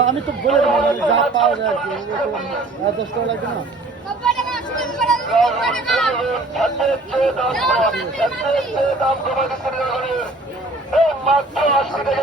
আমি তো বলে মানে যা পাওয়া যায় আর কি না?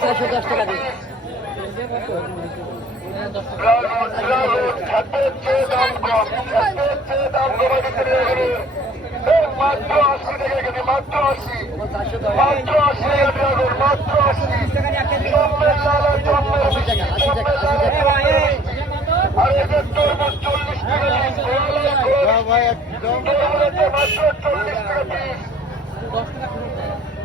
চারশো দশ টাকা দিন টাকা